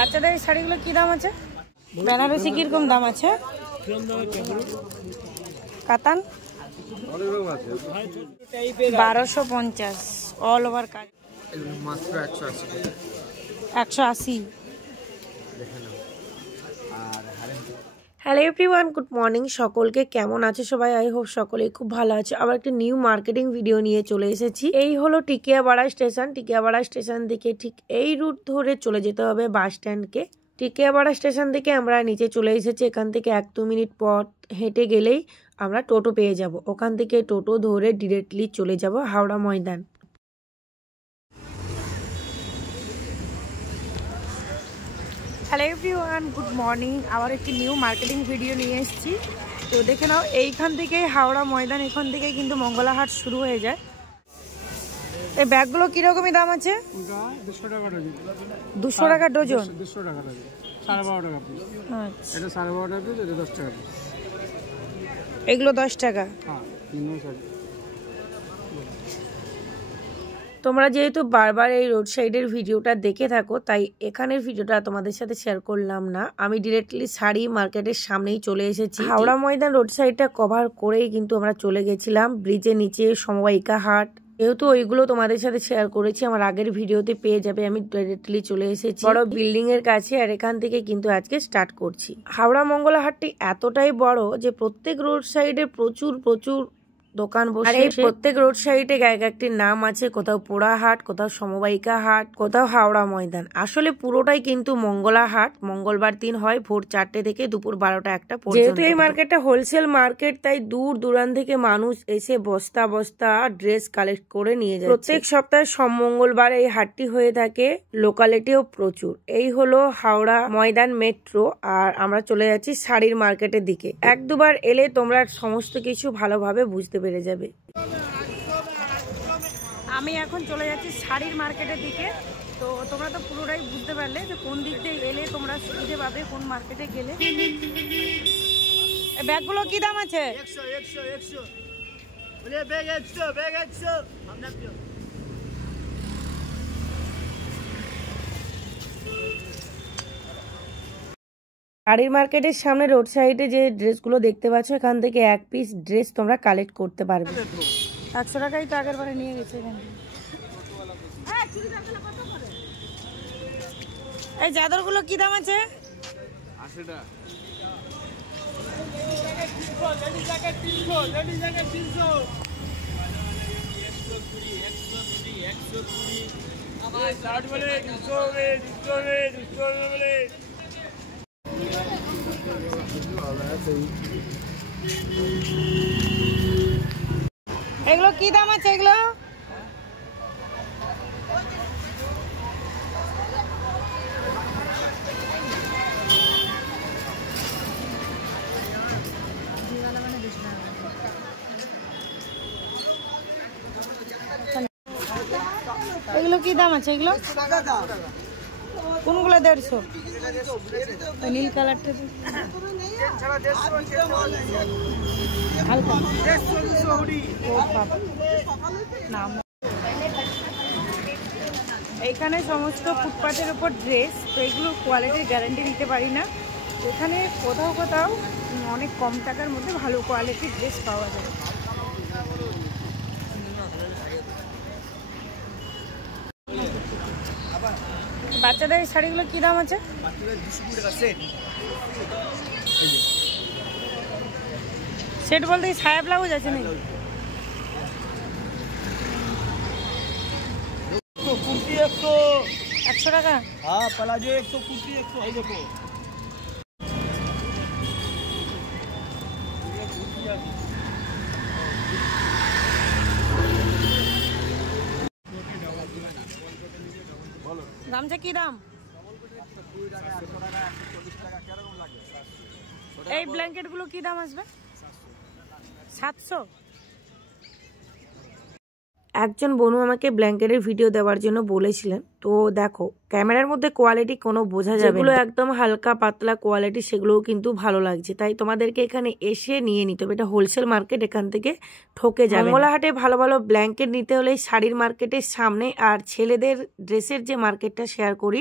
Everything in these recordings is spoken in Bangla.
বাচ্চাদের এই শাড়িগুলো কি দাম আছে? বেনারসি কিরকম দাম আছে? কাতান 1250 অল ওভার কাজ, 180। হ্যালো এভরিওয়ান, গুড মর্নিং সকলকে। কেমন আছে সবাই? আই হোপ সকলেই খুব ভালো আছে। আবার একটা নিউ মার্কেটিং ভিডিও নিয়ে চলে এসেছি। এই হলো টিকিয়াপাড়া স্টেশন। টিকিয়াপাড়া স্টেশন থেকে ঠিক এই রুট ধরে চলে যেতে হবে বাস স্ট্যান্ডকে। টিকিয়াপাড়া স্টেশন থেকে আমরা নিচে চলে এসেছি। এখান থেকে 1-2 মিনিট পথ হেঁটে গেলেই আমরা টোটো পেয়ে যাব। ওখান থেকে টোটো ধরে ডিরেক্টলি চলে যাব Howrah Maidan. Hello everyone, good morning. আবার একটি নিউ মার্কেটিং ভিডিও নিয়ে এসেছি। তো দেখে নাও, এইখান থেকে হাওড়া ময়দান, এখান থেকে কিন্তু মঙ্গলা হাট শুরু হয়ে যায়। এই ব্যাগগুলো কিরকমই দাম আছে? 200 টাকা ডজন। 200 টাকা ডজন, 12.5 টাকা পিস। আচ্ছা, এটা 12.5 টাকা পিস, এটা 10 টাকা পিস। এগুলো 10 টাকা। হ্যাঁ, তোমরা যেহেতু বারবার এই রোড সাইডের ভিডিওটা দেখে থাকো, তাই এখানের ভিডিওটা তোমাদের সাথে শেয়ার করলাম না। আমি ডিরেক্টলি শাড়ি মার্কেটের সামনেই চলে এসেছি। হাওড়া ময়দান রোড সাইডটা কভার করেই কিন্তু আমরা চলে গেছিলাম ব্রিজের নিচে সমবায়িকা হাট। যেহেতু ওইগুলো তোমাদের সাথে শেয়ার করেছি, আমার আগের ভিডিওতে পেয়ে যাবে। আমি ডাইরেক্টলি চলে এসেছি বড় বিল্ডিং এর কাছে, আর এখান থেকে কিন্তু আজকে স্টার্ট করছি। হাওড়া মঙ্গলা হাটটি এতটাই বড় যে প্রত্যেক রোড সাইডে প্রচুর দোকান বসে। এই প্রত্যেক রোড সাইডে এক একটি নাম আছে, কোথাও পোড়া হাট, কোথাও সমবায়িকা হাট, কোথাও হাওড়া ময়দান। আসলে পুরোটাই কিন্তু মঙ্গলা হাট। মঙ্গলবার দিন হয় ভোর 4টে থেকে দুপুর 12টা-1টা পর্যন্ত। যেহেতু এই মার্কেটটা হোলসেল মার্কেট, তাই দূর দূরান্ত থেকে মানুষ এসে বস্তা বস্তা ড্রেস কালেক্ট করে নিয়ে যায়। প্রত্যেক সপ্তাহে সব মঙ্গলবার এই হাটটি হয়ে থাকে। লোকালিটিও প্রচুর। এই হলো হাওড়া ময়দান মেট্রো, আর আমরা চলে যাচ্ছি শাড়ির মার্কেটের দিকে। 1-2বার এলে তোমরা সমস্ত কিছু ভালোভাবে বুঝতে পেরে যাবে। আমি এখন চলে যাচ্ছি শাড়ির মার্কেটের দিকে। তো তোমরা তো পুরোটাই বুঝতে পারলে যে কোন দিক দিয়ে এলে তোমরা সুবিধে পাবে, কোন মার্কেটে গেলে। ব্যাগগুলো কি দাম আছে? 100 শাড়ির মার্কেটের সামনে রোড সাইডে যে ড্রেসগুলো দেখতে পাচ্ছ, এখান থেকে 1 পিস ড্রেস তোমরা কালেক্ট করতে পারবে। 100 টাকাই তো আগের বারে নিয়ে গেছে। এই চাদরগুলো কি দাম আছে? 80 টাকা। এগুলো কি দাম আছে? এগুলো এগুলো কি দাম আছে? এগুলো কোনগুলো? 150। নীল কালারটা হালকা নাম। এইখানে সমস্ত ফুটপাতের উপর ড্রেস, তো এগুলো কোয়ালিটির গ্যারান্টি দিতে পারি না। এখানে কোথাও কোথাও অনেক কম টাকার মধ্যে ভালো কোয়ালিটির ড্রেস পাওয়া যায়। বাচ্চাদের এই শাড়িগুলো কি দাম আছে? সেট বলতে ছায়া ব্লাউজ আছে নাকি? 100 টাকা। हाँ, प्लाजो 100, कुर्ती 100 है। देखो গামছা কি দাম? এই ব্ল্যাঙ্কেট গুলো কি দাম আসবে? 700। একজন বনু আমাকে ব্ল্যাঙ্কেটের ভিডিও দেওয়ার জন্য বলেছিলেন, তো দেখো ক্যামেরার মধ্যে কোয়ালিটি কোনো বোঝা যাবে, যেগুলো একদম হালকা পাতলা কোয়ালিটি সেগুলোও কিন্তু ভালো লাগছে। তাই তোমাদেরকে এখানে এসে নিয়ে নিতে হবে, এটা হোলসেল মার্কেট, এখান থেকে ঠকে যাবে। মঙ্গলাহাটে ভালো ভালো ব্ল্যাঙ্কেট নিতে হলে শাড়ির মার্কেটের সামনে আর ছেলেদের ড্রেসের যে মার্কেটটা শেয়ার করি,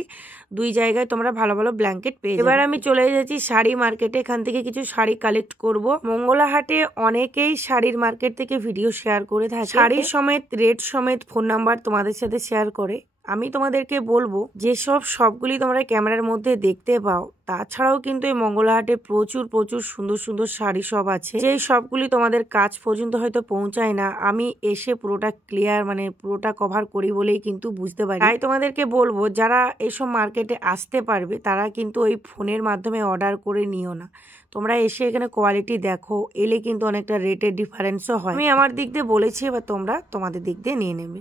দুই জায়গায় তোমরা ভালো ভালো ব্ল্যাঙ্কেট পেয়ে যাবে। এবার আমি চলে এসেছি শাড়ি মার্কেটে, এখান থেকে কিছু শাড়ি কালেক্ট করব। মঙ্গলাহাটে অনেকেই শাড়ির মার্কেট থেকে ভিডিও শেয়ার করে থাকে, শাড়ির সমেত রেট সমেত ফোন নাম্বার তোমাদের সাথে শেয়ার করে। আমি তোমাদেরকে বলবো যেসব সবগুলি তোমরা ক্যামেরার মধ্যে দেখতে পাও, তাছাড়াও কিন্তু এই মঙ্গলাহাটে প্রচুর প্রচুর সুন্দর সুন্দর শাড়ি সব আছে, যেই সবগুলি তোমাদের কাছ পর্যন্ত হয়তো পৌঁছায় না। আমি এসে পুরোটা ক্লিয়ার মানে পুরোটা কভার করি বলেই কিন্তু বুঝতে পারি। তাই তোমাদেরকে বলবো যারা এইসব মার্কেটে আসতে পারবে তারা কিন্তু ওই ফোনের মাধ্যমে অর্ডার করে নিও না, তোমরা এসে এখানে কোয়ালিটি দেখো, এলে কিন্তু অনেকটা রেটের ডিফারেন্সও হয়। আমি আমার দিক দিয়ে বলেছি, এবার তোমরা তোমাদের দিক দিয়ে নিয়ে নেবে।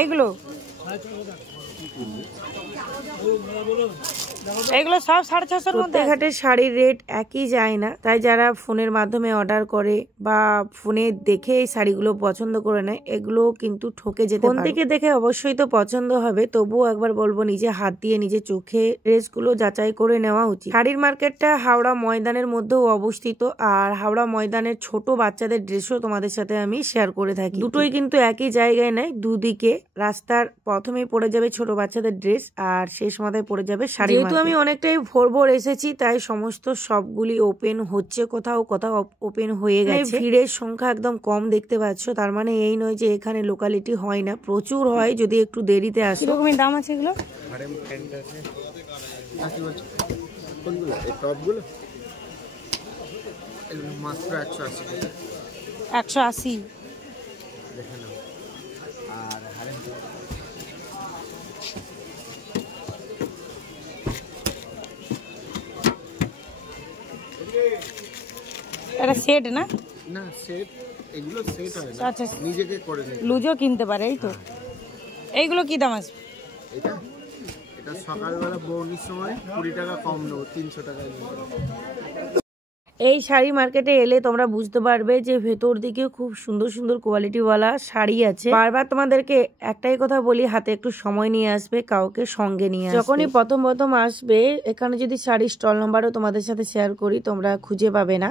এইগুলো এগুলো সব 650-এর মধ্যে। ঘাটের শাড়ির রেট একই যায় না, তাই যারা ফোনের মাধ্যমে অর্ডার করে বা ফোনে দেখে এই শাড়িগুলো পছন্দ করে নেয়, এগুলো কিন্তু ঠকে যেতে পারে। ফোন থেকে দেখে অবশ্যই তো পছন্দ হবে, তবুও একবার বলবো নিজে হাত দিয়ে নিজে চোখে ড্রেসগুলো যাচাই করে নেওয়া উচিত। শাড়ির মার্কেটটা হাওড়া ময়দানের মধ্যেও অবস্থিত, আর হাওড়া ময়দানের ছোট বাচ্চাদের ড্রেসও তোমাদের সাথে আমি শেয়ার করে থাকি। দুটোই কিন্তু একই জায়গায় নেই, দুদিকে রাস্তার প্রথমেই পড়ে যাবে ছোট বাচ্চাদের ড্রেস আর শেষ মাথায় পড়ে যাবে শাড়ি। যেহেতু আমি অনেকটাই ভোর এসেছি, তাই সমস্ত সবগুলি ওপেন হচ্ছে, কোথাও কোথাও ওপেন হয়ে গেছে। ভিড়ের সংখ্যা একদম কম দেখতে পাচ্ছ, তার মানে এই নয় যে এখানে লোকালিটি হয় না, প্রচুর হয়, যদি একটু দেরিতে আসো। কিরকমের দাম আছে এগুলো? মাত্র 180। এটা সেট না? না সেট, এগুলো সেট হয় না। আচ্ছা, নিজেকে করে নিতে লুজও কিনতে পারে, এই তো। এইগুলো কি দাম আছে? এটা সকালবেলা বৌনির সময় 20 টাকা কম নেবো, 300 টাকায় নেবো। এই শাড়ি মার্কেটে এলে তোমরা বুঝতে পারবে যে ভেতর দিকে খুব সুন্দর সুন্দর কোয়ালিটিওয়ালা শাড়ি আছে। বারবার তোমাদেরকে একটাই কথা বলি, হাতে একটু সময় নিয়ে আসবে, কাউকে সঙ্গে নিয়ে আসবে। যখনই প্রথম আসবে, এখানে যদি শাড়ির স্টল নাম্বারও তোমাদের সাথে শেয়ার করি, তোমরা খুঁজে পাবে না,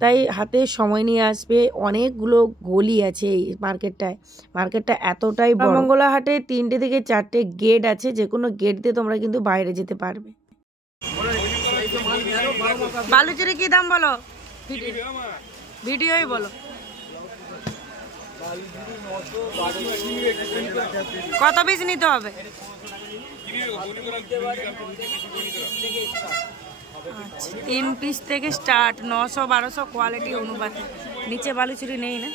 তাই হাতে সময় নিয়ে আসবে। অনেকগুলো গলি আছে এই মার্কেটটা এতটাই বড়। মঙ্গলাহাটে 3টে থেকে 4টে গেট আছে, যে কোনো গেট দিয়ে তোমরা কিন্তু বাইরে যেতে পারবে। বালুচুরি কি দাম বলো? ভিডিওই বলো। কত পিস নিতে হবে? 3 পিস থেকে স্টার্ট, 900-1200 কোয়ালিটি অনুপাতে। নিচে বালুচুরি নেই না?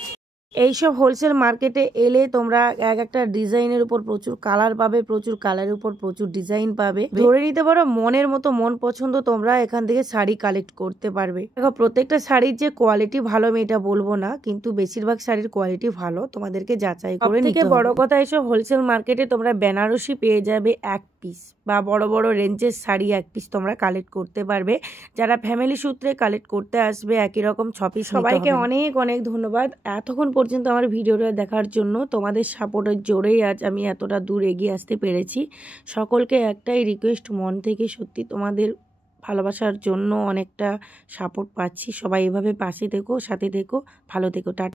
এইসব হোলসেল মার্কেটে এলে তোমরা একটা ডিজাইনের উপর প্রচুর কালার পাবে, প্রচুর কালারের উপর প্রচুর ডিজাইন পাবে। ধরে নিতে পারো মনের মতো মন পছন্দ তোমরা এখান থেকে শাড়ি কালেক্ট করতে পারবে। দেখো প্রত্যেকটা শাড়ির যে কোয়ালিটি ভালো আমি এটা বলবো না, কিন্তু বেশিরভাগ শাড়ির কোয়ালিটি ভালো, তোমাদেরকে যাচাই করে নিতে হবে। বড় কথা, এইসব হোলসেল মার্কেটে তোমরা বেনারসি পেয়ে যাবে 1 পিস, বা বড় বড় রেঞ্জের শাড়ি 1 পিস তোমরা কালেক্ট করতে পারবে। যারা ফ্যামিলি সূত্রে কালেক্ট করতে আসবে একই রকম 6 পিস। সবাইকে অনেক অনেক ধন্যবাদ এতক্ষণ পর্যন্ত আমার ভিডিওটা দেখার জন্য। তোমাদের সাপোর্টের জোরেই আজ আমি এতটা দূর এগিয়ে আসতে পেরেছি। সকলকে একটাই রিকোয়েস্ট, মন থেকে সত্যি তোমাদের ভালোবাসার জন্য অনেকটা সাপোর্ট পাচ্ছি। সবাই এভাবে পাশে থেকো, সাথে থেকো, ভালো থেকো। টাটা।